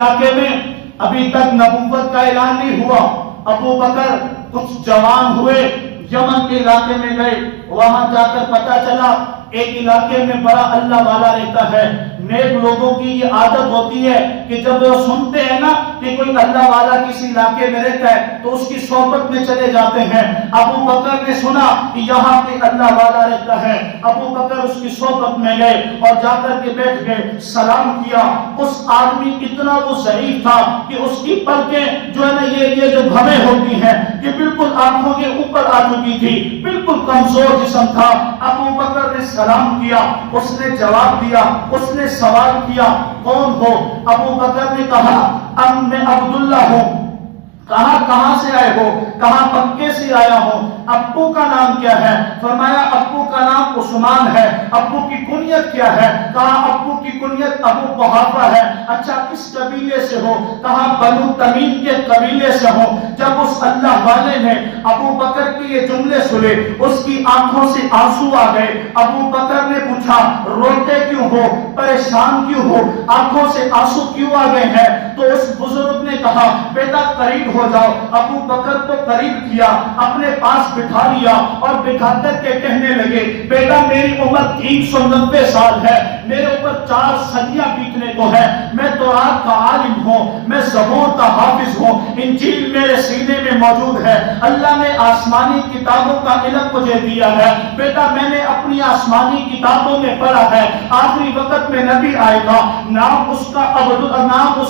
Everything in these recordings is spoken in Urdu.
علاقے میں ابھی تک نبوت کا اعلان نہیں ہوا. ابو بکر کچھ جوان ہوئے, یمن کے علاقے میں گئے. وہاں جا کر پتا چلا ایک علاقے میں بڑا اللہ والا رہتا ہے. نیک لوگوں کی یہ عادت ہوتی ہے کہ جب وہ سنتے ہیں نا کہ کوئی اللہ والا کسی علاقے میں رہتا ہے تو اس کی صحبت میں چلے جاتے ہیں. ابو بکر نے سنا کہ یہاں پہ اللہ والا رہتا ہے. ابو بکر اس کی صحبت میں گئے اور جا کر کے بیٹھ گئے, سلام کیا. اس آدمی اتنا وہ ضعیف تھا کہ اس کی پلکیں جو ہے نا یہ جو بھویں ہوتی ہیں یہ بالکل آنکھوں کے اوپر آ چکی تھی, بالکل کمزور جسم تھا. ابو بکر نے سلام کیا, اس نے جواب دیا, اس نے سوال کیا کون ہو؟ ابو بکر نے کہا میں عبداللہ ہوں. کہا کہاں سے آئے ہو؟ کہا مکے سے آیا ہوں. ابو کا نام کیا ہے؟ فرمایا ابو کا نام عثمان ہے. ابو کی کنیت کیا ہے؟ کہا ابو کی کنیت ابو قحافہ ہے. اچھا کس قبیلے سے ہو؟ کہا بنو تمیم کے قبیلے سے ہو. جب اس اللہ والے نے ابو بکر کے یہ جملے سنے اس کی آنکھوں سے آنسو آ گئے. ابو بکر نے پوچھا روتے کیوں ہو, پریشان کیوں ہو, آنکھوں سے آنسو کیوں آ گئے ہیں؟ تو اس بزرگ نے کہا بیٹا قریب ہو جاؤ. ابو بکر کو قریب کیا, اپنے پاس بٹھا لیا اور بٹھا کر کے کہنے لگے بیٹا میری عمر 390 سال ہے, میرے اوپر 4 صدیاں بیتنے کو ہے. میں تورات کا عالم ہوں, میں زبور کا حافظ ہوں, انجیل میرے سینے میں موجود ہے. اللہ نے آسمانی کتابوں کا علم مجھے دیا ہے. بیٹا میں نے اپنی آسمانی کتابوں میں پڑھا ہے آخری وقت میں نبی آئے گا, نام اس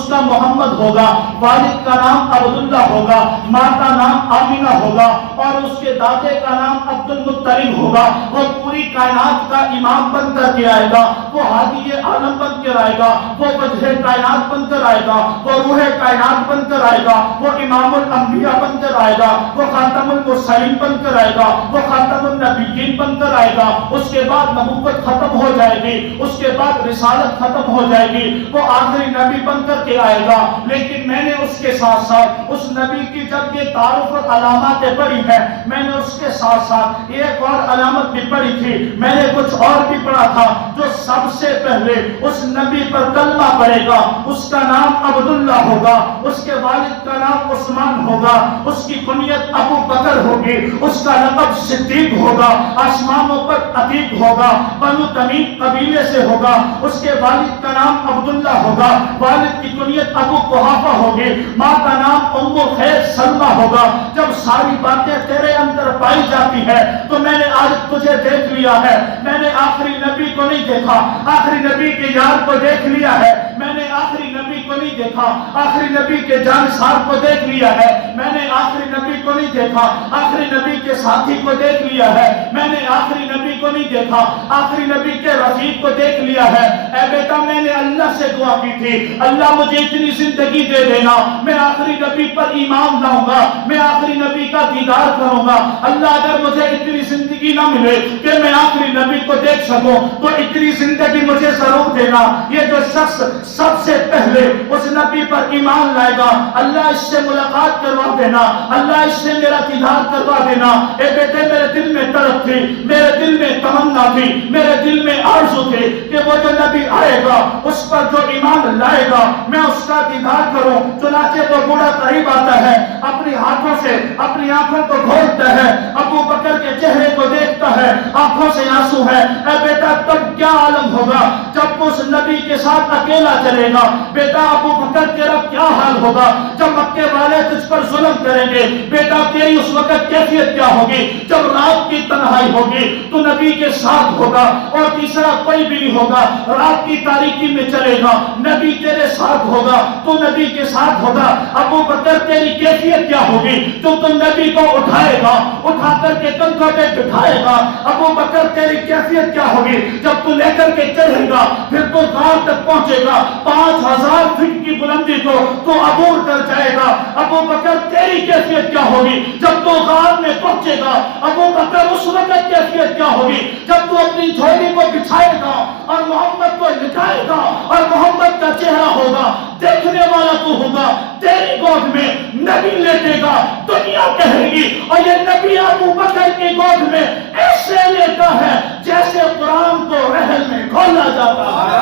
کا محمد ہوگا, والد کا نام عبداللہ ہوگا, ماں کا نام آمینہ ہوگا اور اس کے دادے کا نام عبد المطلب ہوگا. وہ پوری کائنات کا امام بن کر کے آئے گا, وہ ہادی عالم بن کر آئے گا, وہ وجہ کائنات بن کر آئے گا, وہ روح کائنات بن کر آئے گا, وہ امام الانبیاء بن کر آئے گا, وہ خاتم المرسلین بن کر آئے گا, وہ خاتم النبیین بن کر آئے گا. اس کے بعد نبوت ختم ہو جائے گی, اس کے بعد رسالت ختم ہو جائے گی, وہ آخری نبی بن کر کے آئے گا. لیکن میں نے اس کے ساتھ ساتھ اس نبی کی جب یہ تعارف اور علاماتیں پڑھی ہیں, میں نے اس کے ساتھ ساتھ ایک اور علامت بھی پڑھی تھی. میں نے کچھ اور بھی پڑھا تھا جو سب سے پہلے اس نبی پر کلمہ پڑے گا اس کا نام عبداللہ ہوگا, اس کے والد کا نام عثمان ہوگا, اس کی کنیت ابو بکر ہوگی, اس کا لقب صدیق ہوگا, آسمانوں پر عتیق ہوگا, بنو تمیم قبیلے سے ہوگا, اس کے والد کا نام عبداللہ ہوگا, والد کی کنیت ابو قحافہ ہوگی, ماں کا نام ام خیر سلمہ ہوگا. جب ساری باتیں تیرے اندر پائی جاتی ہے تو میں نے آج تجھے دیکھ لیا ہے. میں نے آخری نبی کو نہیں دیکھا, آخری نبی کے یار کو دیکھ لیا ہے. میں نے آخری نبی کو نہیں دیکھا, آخری نبی کے جانسار کو دیکھ لیا ہے. میں نے آخری نبی کو نہیں دیکھا, آخری نبی کے ساتھی کو دیکھ لیا ہے. میں نے آخری نبی کو نہیں دیکھا, آخری نبی کے رفیق کو دیکھ لیا ہے. اے بیٹا میں نے اللہ سے دعا کی تھی اللہ مجھے اتنی زندگی دے دینا, میں آخری نبی پر ایمان لاؤں گا, میں آخری نبی کا دیدار کروں گا. اللہ اگر مجھے اتنی زندگی نہ ملے کہ میں آخری نبی کو دیکھ سکوں تو اتنی زندگی مجھے ضرور دینا. یہ جو شخص سب سے پہلے اس نبی پر ایمان لائے گا اللہ اس سے ملاقات کروا دینا, اللہ اس سے میرا دیدار کروا دینا. اے بیٹے میرے دل میں تڑپ تھی, میرے دل میں تمنا تھی, میرے دل میں آرزو تھی کہ وہ جو نبی آئے گا اس پر جو ایمان لائے گا میں اس کا دیدار کروں. چنانچہ وہ بوڑھا قریب آتا ہے, اپنی ہاتھوں سے اپنی آنکھوں کو کھولتا ہے, ابو بکر کے چہرے کو دیکھتا ہے, آنکھوں سے آنسو ہے. اے بیٹا تب کیا عالم ہوگا جب اس نبی کے ساتھ اکیلا چلے گا. بیٹا ابو بکر تیرا کیا حال ہوگا جب مکے والے تجھ پر ظلم کریں گے. بیٹا تیری اس وقت کیفیت کیا ہوگی جب رات کی تنہائی ہوگی, تو نبی کے ساتھ ہوگا اور تیسرا کوئی بھی نہیں ہوگا. رات کی تاریکی میں چلے گا, نبی تیرے ساتھ ہوگا, تو نبی کے ساتھ ہوگا. ابو بکر تیری کیفیت کیا ہوگی جو تم نبی کو اٹھائے گا, اٹھا کر کے کندھوں پہ بٹھائے گا. ابو بکر تیری کیفیت کیا ہوگی جب تو لے کر کے چڑھے گا, پھر تو غار تک پہنچے گا, 5000 فٹ کی بلندی کو تو عبور کر جائے گا. ابو بکر تیری کیفیت کیا ہوگی جب تو غار میں پہنچے گا. ابو بکر اس وقت کیفیت کیا ہوگی جب تو اپنی جھولی کو بچھائے گا اور محمد کو لٹائے گا اور محمد کا چہرہ ہوگا, دیکھنے والا تو ہوگا, تیری گود میں نبی لیٹے گا, دنیا کہے گی اور یہ نبی ابو بکر کی گود میں ایسے لیتا ہے جیسے قرآن کو رحل میں کھولا جاتا ہے.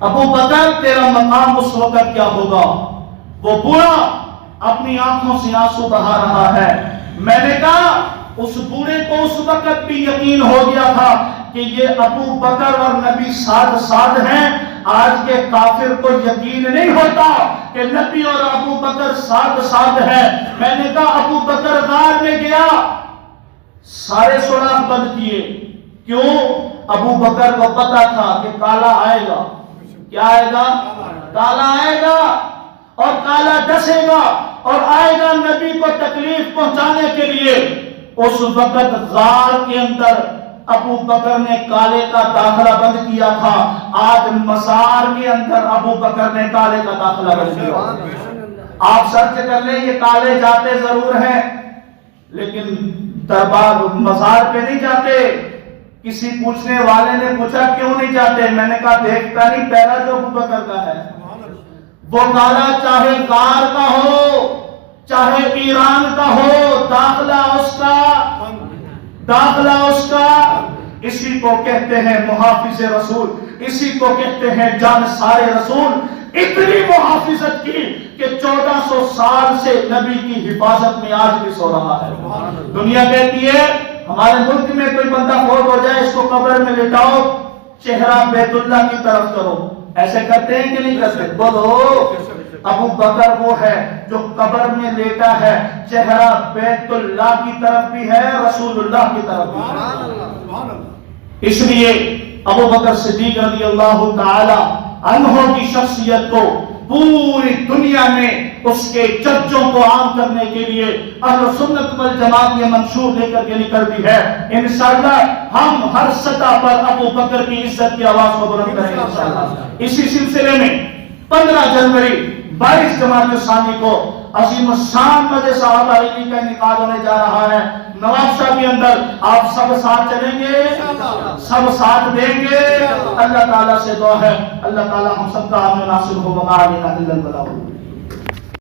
ابو بکر تیرا مقام اس وقت کیا ہوگا؟ وہ بوڑھا اپنی آنکھوں سے آنسو بہا رہا ہے. میں نے کہا اس بوڑھے کو اس وقت بھی یقین ہو گیا تھا کہ یہ ابو بکر اور نبی ساتھ ساتھ ہیں. آج کے کافر کو یقین نہیں ہوتا کہ نبی اور ابو بکر ساتھ ساتھ ہیں. میں نے کہا ابو بکر غار میں گیا, سارے سوراخ بند کیے. کیوں؟ ابو بکر کو پتا تھا کہ کالا آئے گا. کیا آئے گا؟ کالا آئے گا اور کالا ڈسے گا اور آئے گا نبی کو تکلیف پہنچانے کے لیے. اس وقت غار کے اندر ابو بکر نے کالے کا داخلہ بند کیا تھا. آج مزار کے اندر ابو بکر نے کالے کا داخلہ بند کیا. آپ سرچ کر لیں, یہ کالے جاتے ضرور ہیں لیکن دربار مزار پہ نہیں جاتے. کسی پوچھنے والے نے پوچھا کیوں نہیں جاتے؟ میں نے کہا دیکھتا نہیں, پہلا جو ابو بکر کا ہے وہ کالا چاہے غار کا ہو چاہے ایران کا ہو, داخلہ اس کا. اسی کو کہتے ہیں محافظ رسول, اسی کو کہتے ہیں جانثار رسول. اتنی محافظت کی کہ 1400 سال سے نبی کی حفاظت میں آج بھی سو رہا ہے. دنیا کہتی ہے ہمارے ملک میں کوئی بندہ فوت ہو جائے اس کو قبر میں لٹاؤ, چہرہ بیت اللہ کی طرف کرو. ایسے کرتے ہیں کہ نہیں کرتے؟ بولو. ابو بکر وہ ہے جو قبر میں لیٹا ہے, چہرہ بیت اللہ کی طرف بھی ہے, رسول اللہ کی طرف بھی ہے. اس لیے ابو بکر صدیق رضی اللہ تعالی عنہ کی شخصیت کو پوری دنیا میں اس کے چرچوں کو عام کرنے کے لیے اہل سنت والجماعت یہ منشور لے کر کے نکلتی ہے. انشاءاللہ ہم ہر سطح پر ابو بکر کی عزت کی آواز کو بلند کریں گے انشاءاللہ. اسی سلسلے میں 15 جنوری 22 جمادی الثانی کو عظیم الشان مجلس صحابہ علی کا انعقاد ہونے جا رہا ہے نواب شاہ کے اندر. آپ سب ساتھ چلیں گے, سب ساتھ دیں گے. اللہ تعالیٰ سے دعا ہے اللہ تعالیٰ ہم سب کا عامل ناصر ہو. وما علینا الا البلاغ.